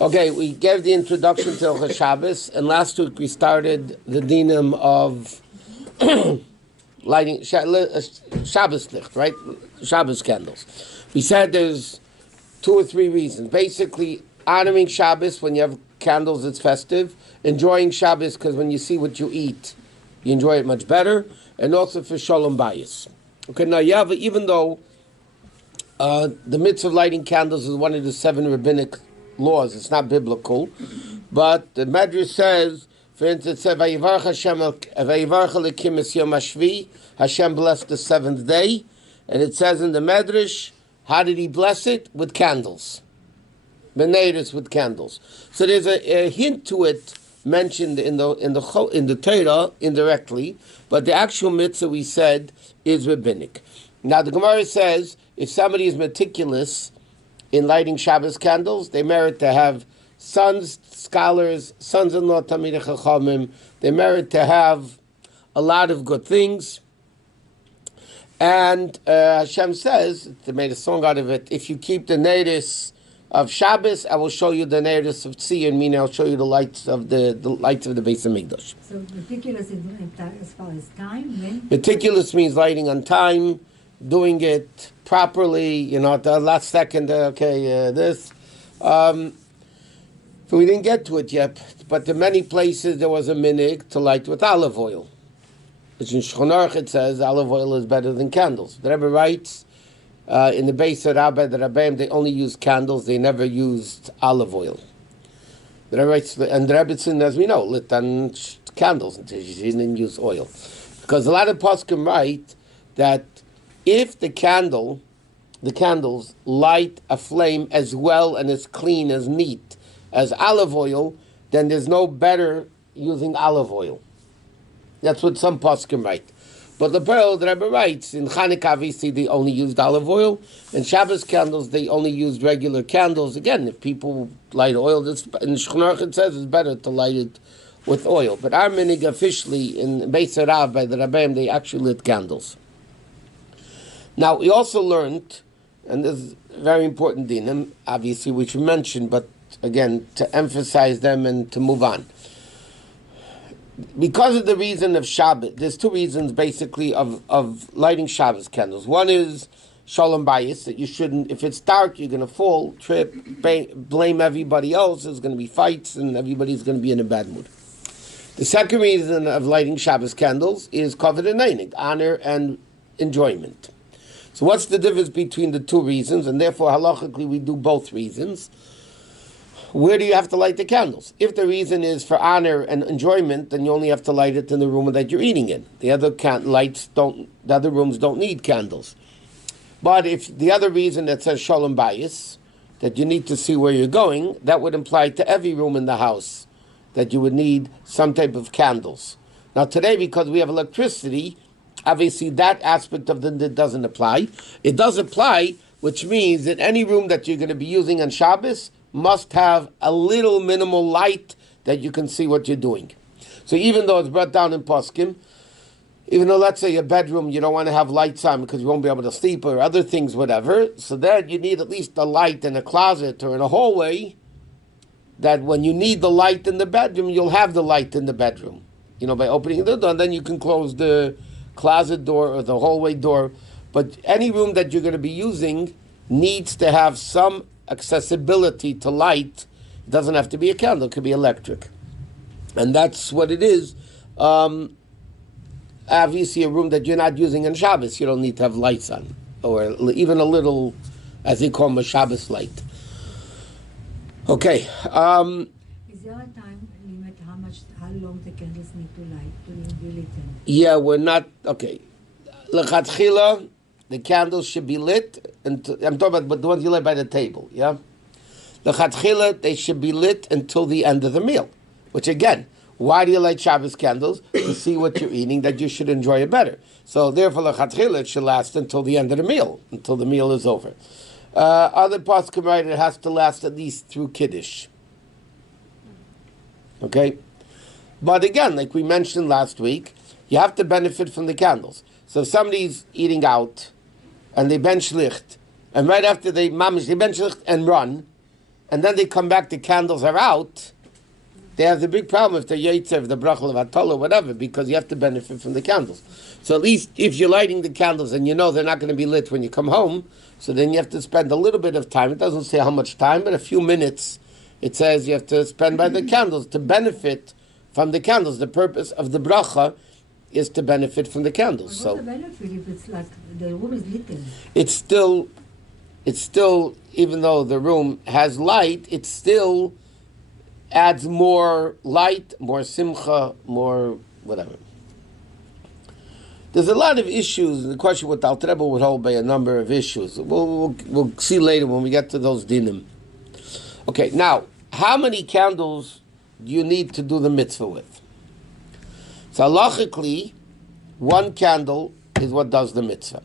Okay, we gave the introduction to Hilchos Shabbos, and last week we started the dinam of lighting Shabbos licht, right? Shabbos candles. We said there's 2 or 3 reasons. Basically, honoring Shabbos when you have candles, it's festive. Enjoying Shabbos because when you see what you eat, you enjoy it much better. And also for Shalom Bayis. Okay, now you have, even though the mitzvah of lighting candles is one of the 7 rabbinic laws, it's not biblical, but the Medrash says, for instance, it says, Vayivarach Elokim es Yom HaShvi, Hashem blessed the 7th day, and it says in the Medrash, how did he bless it? With candles. Benedus with candles. So there's a hint to it mentioned in the Torah indirectly, but the actual mitzvah we said is rabbinic. Now the Gemara says if somebody is meticulous in lighting Shabbos candles, they merit to have sons, scholars, sons-in-law, Talmidei Chachamim. They merit to have a lot of good things. And Hashem says, they made a song out of it, if you keep the neiris of Shabbos, I will show you the neiris of Tzion, meaning I'll show you the lights of the lights of the Beis HaMikdash. So meticulous as far as time? When? Meticulous means lighting on time, doing it properly, the last second, this. So we didn't get to it yet, but in many places there was a minhag to light with olive oil. Which in Shulchan Aruch it says olive oil is better than candles. The Rabbi writes in the base of Rabbi, the Rabbeim, they only used candles, they never used olive oil. The Rabbi writes, and the Rebbe, as we know, lit on candles, he didn't use oil. Because a lot of poskim write that if the candles light a flame as well and as clean, as neat as olive oil, then there's no better using olive oil. That's what some poskim write. But the Rebbe writes, in Chanukah, obviously, they only used olive oil. In Shabbos candles, they only used regular candles. Again, if people light oil, in Shulchan Aruch it says it's better to light it with oil. But our minhag officially, in Beis Harav, by the Rabbeim, they actually lit candles. Now, we also learned, and this is very important dinim, obviously, which we mentioned, but again, to emphasize them and to move on. Because of the reason of Shabbat, there's 2 reasons basically of lighting Shabbos candles. One is Shalom Bayis, that you shouldn't, if it's dark, you're going to fall, trip, blame everybody else, there's going to be fights, and everybody's going to be in a bad mood. The second reason of lighting Shabbos candles is kavod and honor and enjoyment. So what's the difference between the 2 reasons? And therefore, halachically, we do both reasons. Where do you have to light the candles? If the reason is for honor and enjoyment, then you only have to light it in the room that you're eating in. The other the other rooms don't need candles. But if the other reason that says Shalom Bayis, that you need to see where you're going, that would imply to every room in the house that you would need some type of candles. Now today, because we have electricity, obviously that aspect of it doesn't apply. It does apply, which means that any room that you're going to be using on Shabbos must have a little minimal light that you can see what you're doing. So even though it's brought down in poskim, even though let's say your bedroom, you don't want to have lights on because you won't be able to sleep or other things, whatever, so then you need at least a light in a closet or in a hallway, that when you need the light in the bedroom, you'll have the light in the bedroom. By opening the door, and then you can close the closet door or the hallway door. But any room that you're going to be using needs to have some accessibility to light. It doesn't have to be a candle, it could be electric. And that's what it is. Obviously a room that you're not using on Shabbos, you don't need to have lights on, or even a little, as they call them, a Shabbos light. Okay. Is there a time limit how long the candles need to light to be lit? Yeah, we're not, okay. L'chatchila, the candles should be lit, and I'm talking about the ones you light by the table, yeah? L'chatchila, they should be lit until the end of the meal. Which again, why do you light Shabbos candles? To see what you're eating, that you should enjoy it better. So therefore, l'chatchila, it should last until the end of the meal, until the meal is over. Other poskim write it has to last at least through Kiddush. Okay? But again, like we mentioned last week, you have to benefit from the candles. So if somebody's eating out, and they ben shlicht, and right after they ben shlicht and run, and then they come back, the candles are out, they have the big problem if they're Yosef, the bracha of Atala, whatever, because you have to benefit from the candles. So at least if you're lighting the candles and you know they're not going to be lit when you come home, so then you have to spend a little bit of time. It doesn't say how much time, but a few minutes. It says you have to spend by the candles to benefit from the candles. The purpose of the bracha is to benefit from the candles. What's the benefit if it's like the room is lit? It's still, even though the room has light, it still adds more light, more simcha, more whatever. There's a lot of issues. The question with Alter Rebbe would hold by a number of issues. We'll see later when we get to those dinim. Okay, now, how many candles do you need to do the mitzvah with? So halachically, one candle is what does the mitzvah.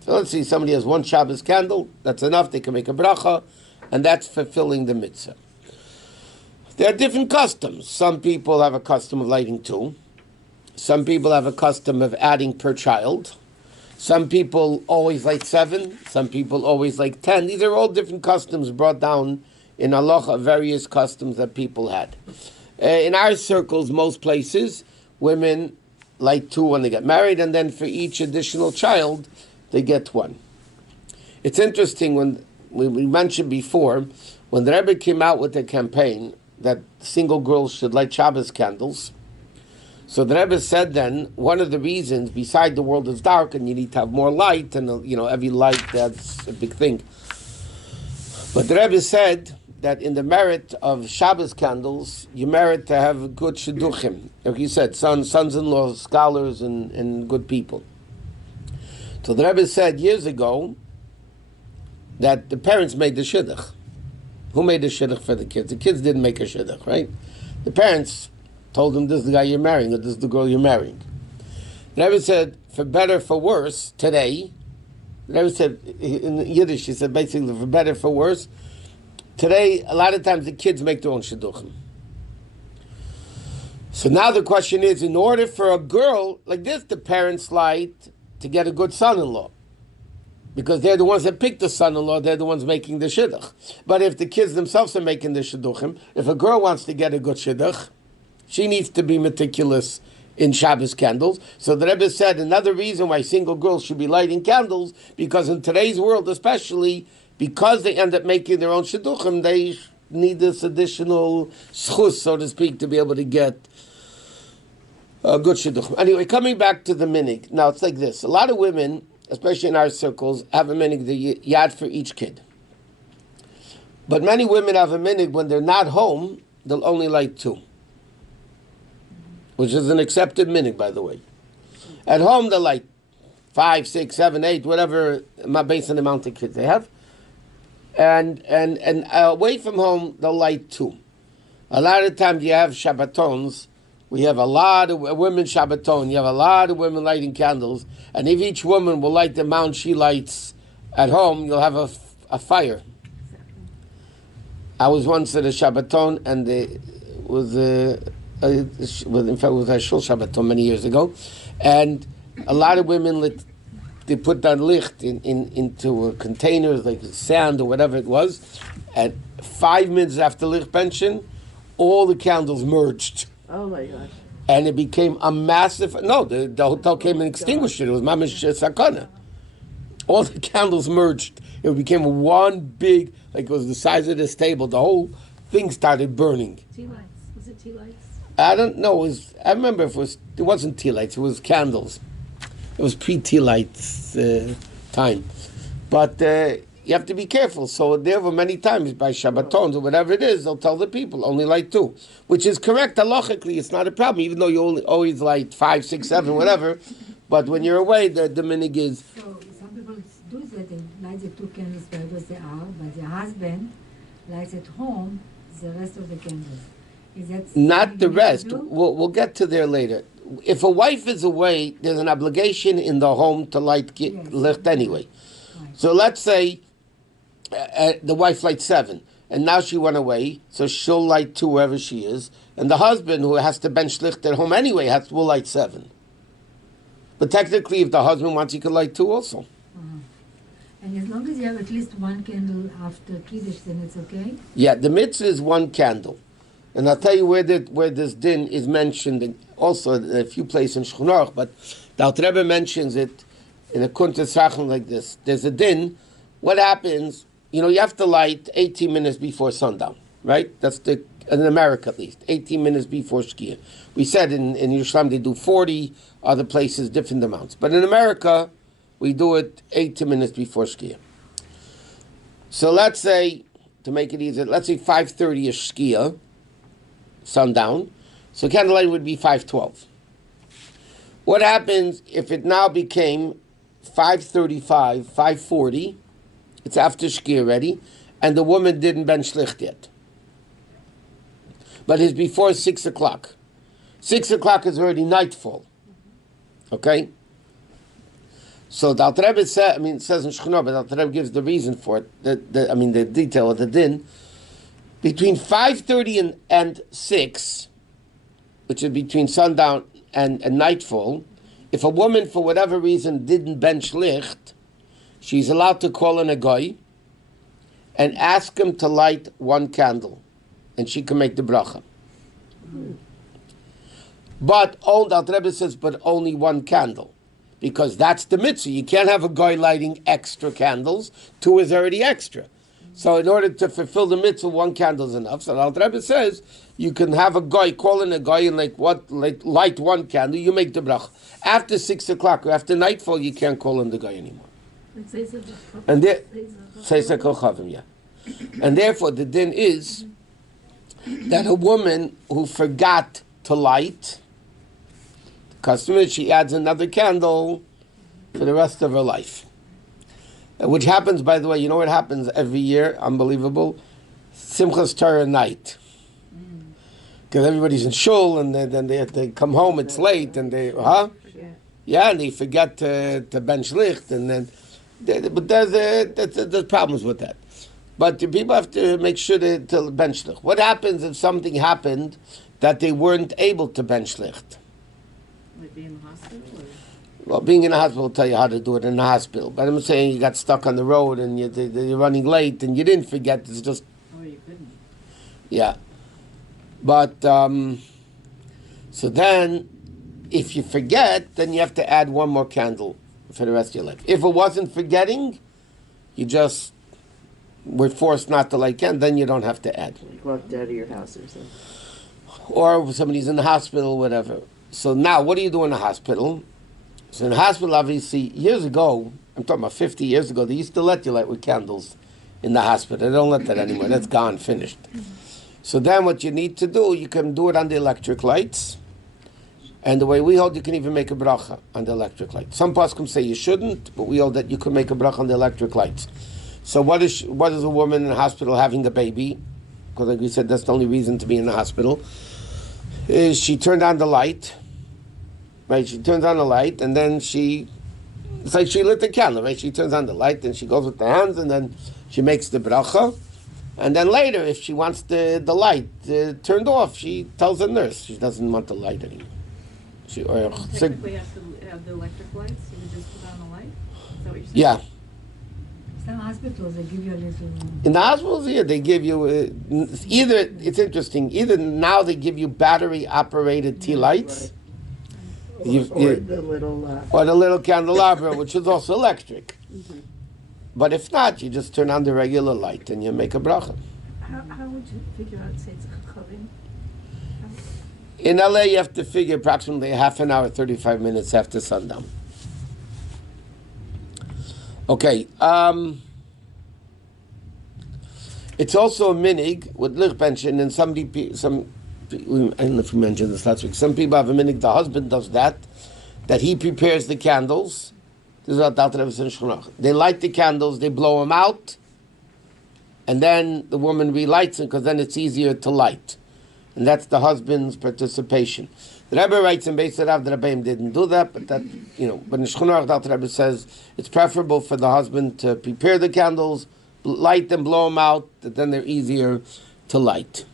So let's see, somebody has one Shabbos candle, that's enough, they can make a bracha, and that's fulfilling the mitzvah. There are different customs. Some people have a custom of lighting 2. Some people have a custom of adding per child. Some people always light 7. Some people always like 10. These are all different customs brought down in halacha, various customs that people had. In our circles, most places, women light 2 when they get married, and then for each additional child, they get 1. It's interesting, when we mentioned before, when the Rabbi came out with the campaign that single girls should light Shabbos candles, so the Rebbe said then, one of the reasons, beside the world is dark and you need to have more light, and every light, that's a big thing. But the Rebbe said that in the merit of Shabbos candles, you merit to have good shidduchim. Like you said, sons-in-law, scholars, and good people. So the Rebbe said years ago that the parents made the shidduch. Who made the shidduch for the kids? The kids didn't make a shidduch, right? The parents told them, this is the guy you're marrying, or this is the girl you're marrying. The Rebbe said, for better, for worse, today, the Rebbe said, in Yiddish, he said basically, for better, for worse, today, a lot of times the kids make their own shidduchim. So now the question is, in order for a girl like this, the parents light to get a good son-in-law. Because they're the ones that pick the son-in-law, they're the ones making the shidduch. But if the kids themselves are making the shidduchim, if a girl wants to get a good shidduch, she needs to be meticulous in Shabbos candles. So the Rebbe said another reason why single girls should be lighting candles, because in today's world especially, because they end up making their own shidduchim, they need this additional schus, so to speak, to be able to get a good shidduchim. Anyway, coming back to the minig. Now it's like this. A lot of women, especially in our circles, have a minig, the yad for each kid. But many women have a minig when they're not home, they'll only light 2. Which is an accepted minig, by the way. At home, they're like 5, 6, 7, 8, whatever, based on the amount of kids they have. And away from home, they'll light 2. A lot of times you have Shabbatons. We have a lot of women Shabbaton. You have a lot of women lighting candles. And if each woman will light the amount she lights at home, you'll have a fire. I was once at a Shabbaton, and it was in fact, it was a Shul Shabbaton many years ago, and a lot of women they put that licht into containers like sand or whatever it was, and 5 minutes after licht pension, all the candles merged. Oh my gosh! And it became a massive. No, the hotel came and extinguished it. It was mamish sakana. All the candles merged. It became one big, like it was the size of this table. The whole thing started burning. Tea lights. Was it tea lights? I don't know. I remember it wasn't tea lights. It was candles. It was pre-tea lights time. But you have to be careful. So there were many times by Shabbatons or whatever it is, they'll tell the people only light 2, which is correct halachically. It's not a problem, even though you always light 5, 6, 7, whatever. But when you're away, the minig is. So some people do that, they light the 2 candles wherever they are, but their husband lights at home the rest of the candles. Is that not the rest? do? We'll get to there later. If a wife is away, there's an obligation in the home to light licht anyway. Right. So let's say the wife lights 7, and now she went away, so she'll light 2 wherever she is, and the husband, who has to bench licht at home anyway, will light 7. But technically, if the husband wants, he can light 2 also. And as long as you have at least one candle after Kiddush, then it's okay? Yeah, the mitzvah is one candle. And I'll tell you where this din is mentioned also in a few places in Shulchan Aruch, but the Alter Rebbe mentions it in a Kuntres Rachman like this. There's a din. What happens, you have to light 18 minutes before sundown, right? That's in America at least, 18 minutes before Shkia. We said in Yerushalayim they do 40, other places different amounts. But in America, we do it 18 minutes before Shkia. So let's say, to make it easier, let's say 5:30 is Shkia, sundown. So candlelight would be 5:12. What happens if it now became 5:35, 5:40, it's after Shkia already, and the woman didn't ben shlicht yet? But it's before 6 o'clock. 6 o'clock is already nightfall. Okay? So the Alter Rebbe says in Shulchan Aruch, but the Alter Rebbe gives the reason for it, the detail of the din. Between 5:30 and 6, which is between sundown and nightfall, if a woman, for whatever reason, didn't ben shlicht, she's allowed to call in a goy and ask him to light one candle, and she can make the bracha. But the Alter Rebbe says, but only one candle, because that's the mitzvah. You can't have a guy lighting extra candles. 2 is already extra. So in order to fulfill the mitzvah, one candle is enough. So the Alter Rebbe says you can have a guy, call in a guy and light one candle. You make the bracha. After 6 o'clock or after nightfall, you can't call in the guy anymore. And and therefore the din is that a woman who forgot to light, the custom is she adds another candle for the rest of her life. Which happens, by the way, you know what happens every year? Unbelievable. Simchas Torah night. Because everybody's in shul, and then they come home, it's late, and they, Yeah, and they forget to ben shlicht, and then, but there's problems with that. But the people have to make sure to ben shlicht. What happens if something happened that they weren't able to ben shlicht? Like being in the hospital? Well, being in the hospital will tell you how to do it in the hospital. But I'm saying you got stuck on the road and you're running late and you didn't forget. It's just... Oh, you couldn't. Yeah. But, so then, if you forget, then you have to add one more candle for the rest of your life. If it wasn't forgetting, you just were forced not to light candle, then you don't have to add. Like walked out of your house or something. Or somebody's in the hospital, whatever. So now, what do you do in the hospital? So in the hospital, obviously, years ago, I'm talking about 50 years ago, they used to let you light with candles in the hospital. They don't let that anymore. That's gone, finished. So then what you need to do, you can do it on the electric lights. And the way we hold, you can even make a bracha on the electric lights. Some poskim say you shouldn't, but we hold that you can make a bracha on the electric lights. So what is a woman in the hospital having a baby? Because like we said, that's the only reason to be in the hospital. Is she turned on the light. Right, she turns on the light, and then it's like she lit the candle, right? She turns on the light, and she goes with the hands, and then she makes the bracha. And then later, if she wants the light turned off, she tells the nurse she doesn't want the light anymore. Technically have to have the electric lights, you would just put on the light? Is that what you're saying? Yeah. Some hospitals, they give you a little... In the hospitals here, they give you, it's interesting, either now they give you battery-operated tea lights, Or the little candelabra, which is also electric. Mm-hmm. But if not, you just turn on the regular light and you make a bracha. How would you figure out, say, it's chavim? In LA, you have to figure approximately half an hour, 35 minutes after sundown. Okay. It's also a minig with lich pension, and I don't know if we mentioned this last week. Some people have a minig, the husband does that he prepares the candles. This is what the Alter Rebbe says in Shulchan Aruch. They light the candles, they blow them out, and then the woman relights them because then it's easier to light. And that's the husband's participation. The Rebbe writes in Beis Rav, the Rabbi didn't do that, but but in Shulchan Aruch, the Alter Rebbe says it's preferable for the husband to prepare the candles, light them, blow them out, that then they're easier to light.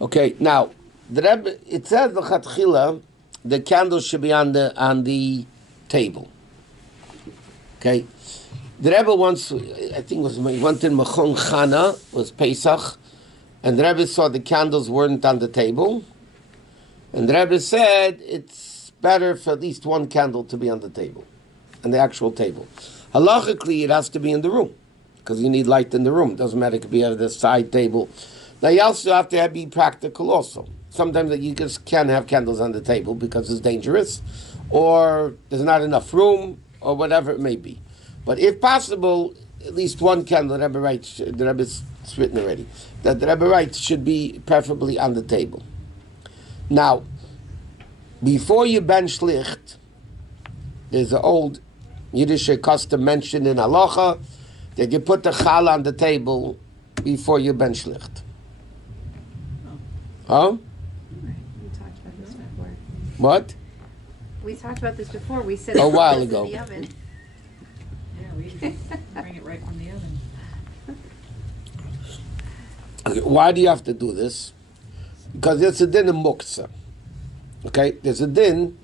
Okay, now the Rebbe, it says the candles should be on the table. Okay, The Rebbe once, I think it was, he went in Machon Chana, was Pesach, and the Rebbe saw the candles weren't on the table, and the Rebbe said it's better for at least one candle to be on the table, on the actual table. Halachically, it has to be in the room, because you need light in the room. It doesn't matter, it could be at the side table. Now you also have to be practical also. Sometimes you just can't have candles on the table because it's dangerous, or there's not enough room, or whatever it may be. But if possible, at least one candle, the Rebbe writes, the Rebbe's written already, that the Rebbe writes should be preferably on the table. Now, before you ben shlicht, there's an old Yiddish custom mentioned in halacha that you put the challah on the table before you ben shlicht. Huh? We talked about this before. What? We talked about this before. We said A while this ago. in the oven. Yeah, we usually bring it right from the oven. Okay, why do you have to do this? Because there's a din of muktzah. Okay? There's a din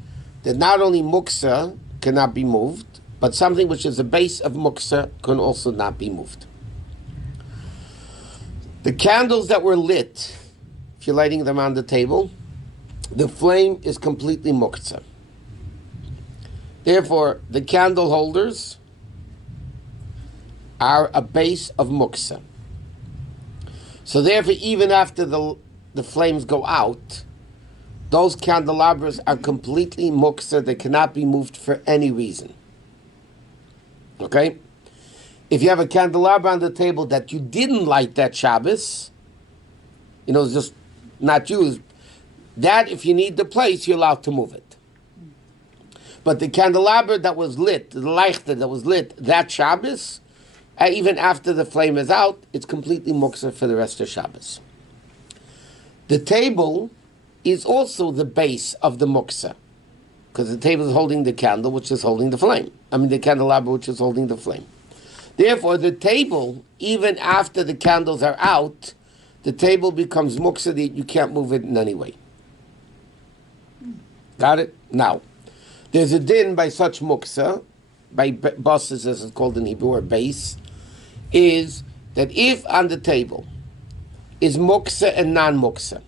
that not only muktzah cannot be moved, but something which is the base of muktzah can also not be moved. The candles that were lit, if you're lighting them on the table, the flame is completely muktzah. Therefore, the candle holders are a base of muktzah. So therefore, even after the flames go out, those candelabras are completely muktzah. They cannot be moved for any reason. Okay? If you have a candelabra on the table that you didn't light that Shabbos, it's just not used, that if you need the place, you're allowed to move it. But the candelabra that was lit, the leichter that was lit that Shabbos, even after the flame is out, it's completely muktzah for the rest of Shabbos. The table is also the base of the muktzah, because the table is holding the candle, which is holding the flame. The candelabra, which is holding the flame. Therefore, the table, even after the candles are out, the table becomes muktzah that you can't move it in any way. Got it? Now, there's a din by such muktzah, by buses as it's called in Hebrew, or base, is that if on the table is muktzah and non-muktzah,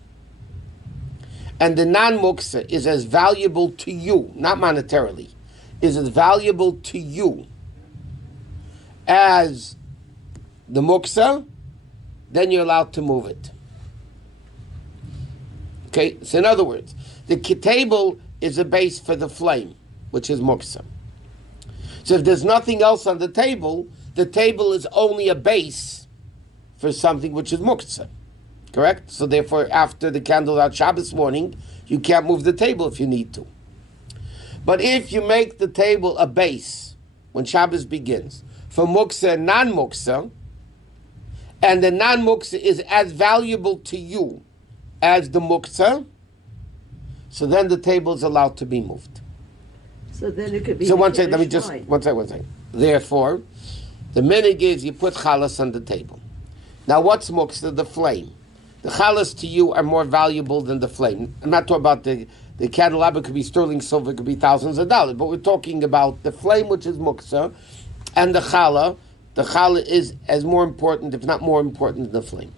and the non-muktzah is as valuable to you, not monetarily, is as valuable to you as the muktzah, then you're allowed to move it. Okay? So in other words, the table is a base for the flame, which is muktzah. So if there's nothing else on the table is only a base for something which is muktzah. Correct? So therefore, after the candle out Shabbos morning, you can't move the table if you need to. But if you make the table a base when Shabbos begins for muktzah and non-muktzah, and the non-muktzah is as valuable to you as the muktzah, so then the table is allowed to be moved. So then it could be. So one second, one second. Therefore, the minhag is you put chalas on the table. Now what's muktzah? The flame. The chalas to you are more valuable than the flame. I'm not talking about the candelabra could be sterling silver, it could be thousands of dollars, but we're talking about the flame, which is muktzah, and the challah. The challah is as more important, if not more important, than the flame.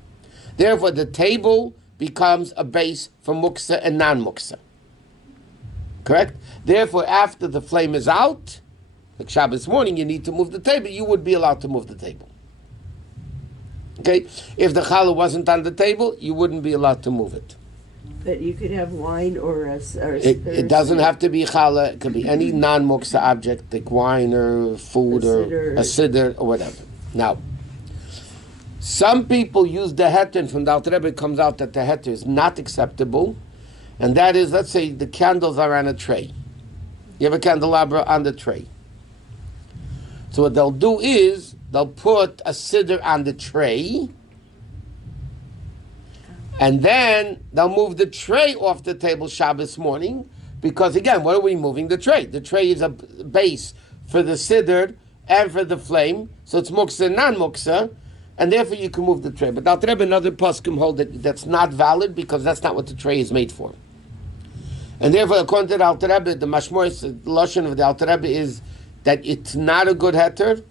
Therefore, the table becomes a base for muktzah and non-muktzah. Correct? Therefore, after the flame is out, like Shabbos morning, you need to move the table. You would be allowed to move the table. Okay? If the challah wasn't on the table, you wouldn't be allowed to move it. But you could have wine or It doesn't have to be challah. It could be any non-muktzah object, like wine or food or a siddur or whatever. Now, some people use the heter, and from the Alter Rebbe it comes out that the heter is not acceptable, and that is, let's say the candles are on a tray. You have a candelabra on the tray. So what they'll do is, they'll put a siddur on the tray, and then they'll move the tray off the table Shabbos morning, because again, what are we moving the tray? The tray is a base for the siddur and for the flame, so it's muktzah and non-muktzah, and therefore you can move the tray. But the Alter Rebbe and other poskim hold that that's not valid, because that's not what the tray is made for. And therefore, according to the Alter Rebbe, the mashmor, the lashon of the Alter Rebbe is that it's not a good heter,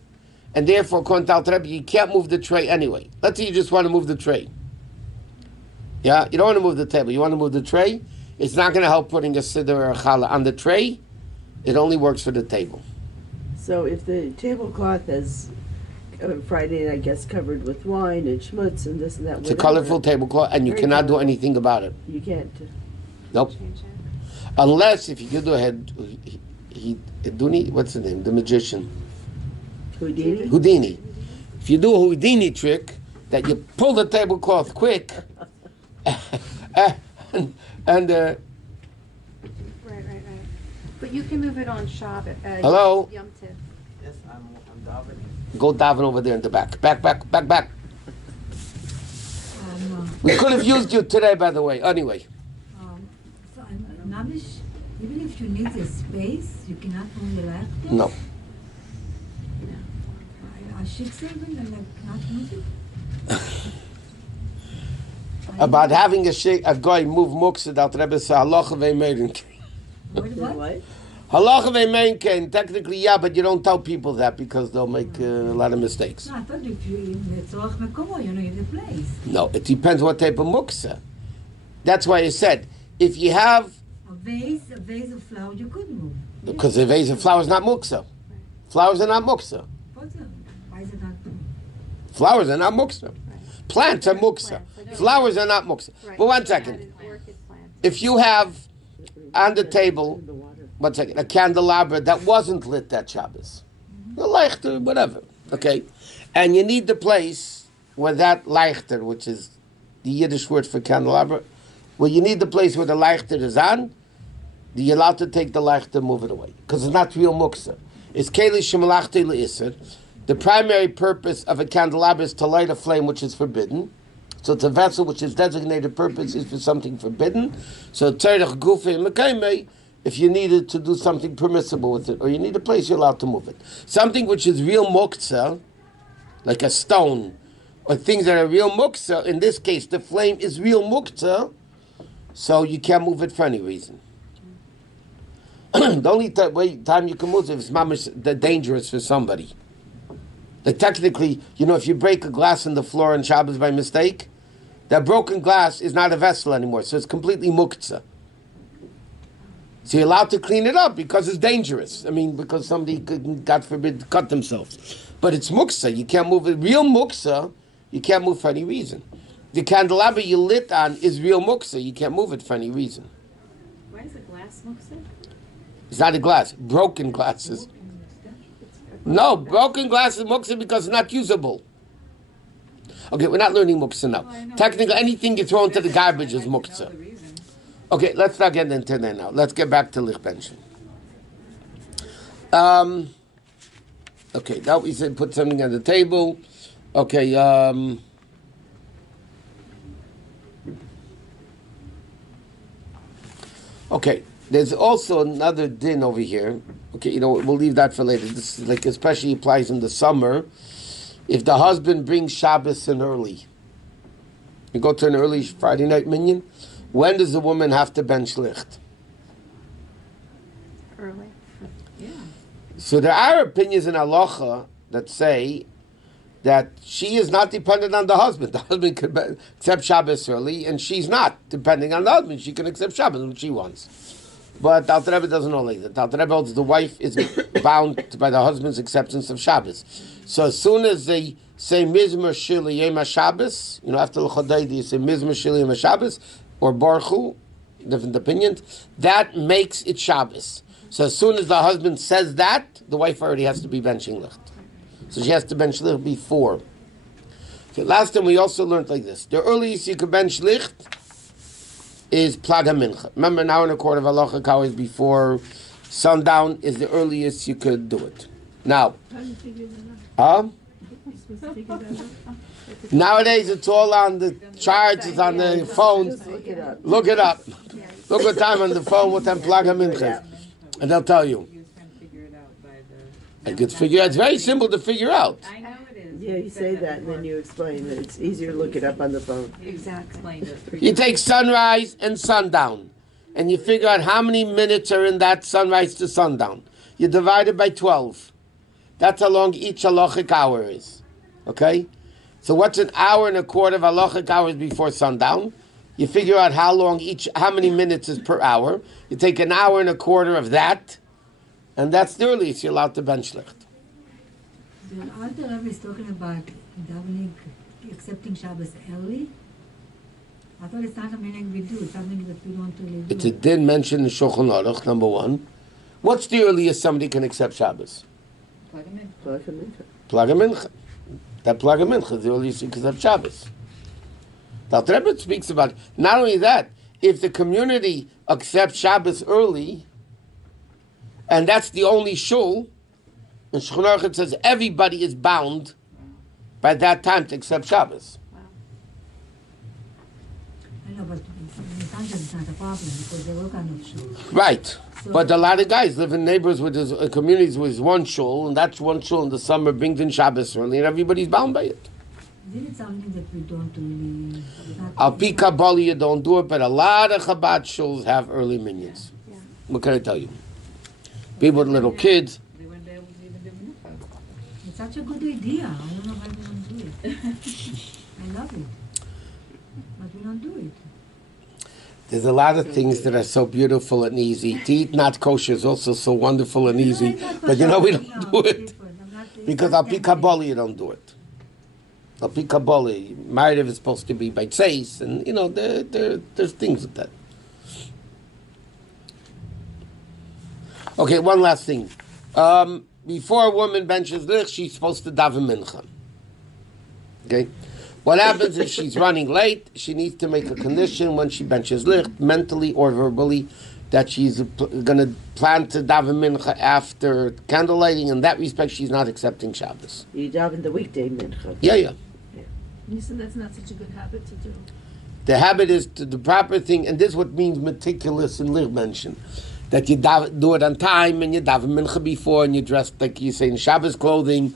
and therefore, according to Alter Rebbe, you can't move the tray anyway. Let's say you just want to move the tray. Yeah, you don't want to move the table. You want to move the tray. It's not going to help putting a siddur or a challah on the tray. It only works for the table. So if the tablecloth is Friday, I guess, covered with wine and schmutz and this and that, It's a colorful tablecloth, and you Very cannot do colorful. anything about it. You can't. Nope. Change it. Unless if you could do a Houdini, what's the name? The magician. Houdini? Houdini. If you do a Houdini trick, that you pull the tablecloth quick, and Right. But you can move it on Shabbat. Hello? Yom Tov. Yes, I'm davening. go daven over there in the back. Back. No. We could have used you today, by the way. Anyway. So Namish, even if you need a space, you cannot move the laptop? No. I should say when I not move it? About having a guy move muktzah, Alter Rebbe said, halacha ve'merin. What? Halacha ve'merin, technically, yeah, but you don't tell people that because they'll make a lot of mistakes. No, I thought if you in the tzorach mekomo, you know, in the place. No, it depends what type of muktzah. That's why I said, if you have, A vase of flower, you could move. because a vase of flowers is not muktzah. Flowers are not muktzah. Why is it not? Flowers are not muktzah. Plants are muktzah. Flowers are not muktzah. Right. But one Add second. an orchid plant. If you have on the table, In the water. one second, a candelabra that wasn't lit that Shabbos, a leichter, whatever, okay, and you need the place where that leichter, which is the Yiddish word for candelabra, where you need the place where the leichter is on, you're allowed to take the leichter, move it away, because it's not real muktzah. It's keli shemalachti le'isr. The primary purpose of a candelabra is to light a flame which is forbidden. So it's a vessel which is designated purpose is for something forbidden. So tzarech gufe mekaymei, if you needed to do something permissible with it, or you need a place, you're allowed to move it. Something which is real muktzah, like a stone, or things that are real muktzah, in this case, the flame is real muktzah, so you can't move it for any reason. The only time you can move it is mamish dangerous for somebody. Like technically, if you break a glass in the floor on Shabbos by mistake, that broken glass is not a vessel anymore, so it's completely muktzah. So you're allowed to clean it up because it's dangerous. I mean, because somebody could, God forbid, cut themselves. But it's muktzah. You can't move it. Real muktzah, you can't move for any reason. The candelabra you lit on is real muktzah. You can't move it for any reason. Why is it glass muktzah? It's not a glass. Broken glasses. No, broken glass is muktzah because it's not usable. Okay, we're not learning muktzah now. Technically, anything you throw into the garbage is muktzah. Okay, let's not get into that now. Let's get back to lichbenchen. Okay, now we said put something on the table. Okay, okay, there's also another din over here. Okay, we'll leave that for later. This is like especially applies in the summer. If the husband brings Shabbos in early, you go to an early Friday night minyan, when does the woman have to ben shlicht? Early. So there are opinions in halacha that say that she is not dependent on the husband. The husband could accept Shabbos early, and she's not depending on the husband. She can accept Shabbos when she wants. But Alter Rebbe doesn't know like that. Alter Rebbe holds the wife is bound by the husband's acceptance of Shabbos. So as soon as they say Mizmer Shil Yom Shabbos, after the Chodai, you say Mizmer Shil Yom Shabbos, or Baruch Hu, different opinions, that makes it Shabbos. So as soon as the husband says that, the wife already has to be ben shlicht. So she has to ben shlicht before. Okay, last time we also learned like this. The earliest you could ben shlicht is Plag HaMincha. Remember, an hour and a quarter of halacha always before sundown is the earliest you could do it. Now, nowadays it's all on the charts, it's on the phones. Look it up. Look it up. Look what time on the phone what time Plag HaMincha is. And they'll tell you. He was trying to figure it out by the. I could figure out. It's very simple to figure out. I know it is. Yeah, you say that and then you explain that it's easier to look it up on the phone. Exactly. Explained it. You take sunrise and sundown, and you figure out how many minutes are in that sunrise to sundown. You divide it by 12. That's how long each halachic hour is. Okay? So what's an hour and a quarter of halachic hours before sundown? You figure out how many minutes is per hour. You take an hour and a quarter of that, and that's the earliest you're allowed to bench licht. The other Rabbi is talking about davening, accepting Shabbos early. I thought it's not a meaning we do, it's something that we don't really do. It's a din mentioned in Shulchan Aruch, number one. What's the earliest somebody can accept Shabbos? Plug 'em in. Plug him in. That plug him in is the earliest you can accept Shabbos. The Rebbe speaks about not only that, if the community accepts Shabbos early, and that's the only shul, and Shulchan Aruch it says everybody is bound by that time to accept Shabbos. I know, but sometimes it's not a problem because they're all kind of sure. Right. So- But a lot of guys live in neighborhoods with communities with one shul, and that's one shul in the summer brings in Shabbos early, and everybody's bound by it. Isn't it something that we don't really... Al Pi Kabbalah, you don't do it, but a lot of Chabad shuls have early minions. Yeah. What can I tell you? People with little kids. They wouldn't be able to even do mincha. It's such a good idea. I don't know why we don't do it. I love it. But we don't do it. There's a lot of things that are so beautiful and easy. To eat not kosher is also so wonderful and easy, No, it's not but you know we don't kosher. do No, it. it's different. I'm not- Because Al Pi Kabbalah, you don't do it. Al Pi Kabbalah, Ma'ariv is supposed to be by tzeis, and you know, there's things with that. Okay, one last thing. Before a woman benches lich, she's supposed to daven mincha. Okay? What happens if she's running late? She needs to make a condition when she benches lich, mentally or verbally, that she's going to plan to daven mincha after candle lighting. In that respect, she's not accepting Shabbos. You daven the weekday mincha. Yeah. You said that's not such a good habit to do. The habit is to the proper thing, and this is what means meticulous in lich mention. That you do it on time, and you daven mincha before, and you dress like you say in Shabbos clothing.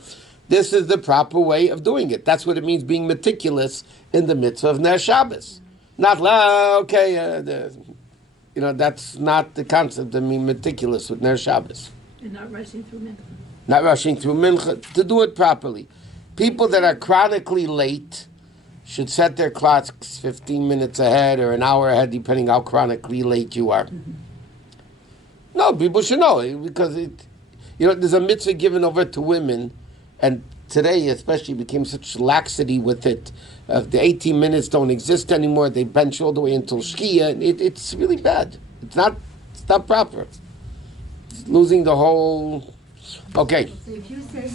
This is the proper way of doing it. That's what it means being meticulous in the mitzvah of Ner Shabbos. Not, that's not the concept of being meticulous with Ner Shabbos. And not rushing through mincha. Not rushing through mincha, to do it properly. People that are chronically late should set their clocks 15 minutes ahead or an hour ahead, depending how chronically late you are. No, people should know, because there's a mitzvah given over to women, and today especially became such laxity with it. The 18 minutes don't exist anymore. They bench all the way until Shkia. It's really bad. It's not proper. It's losing the whole... Okay. So if you say...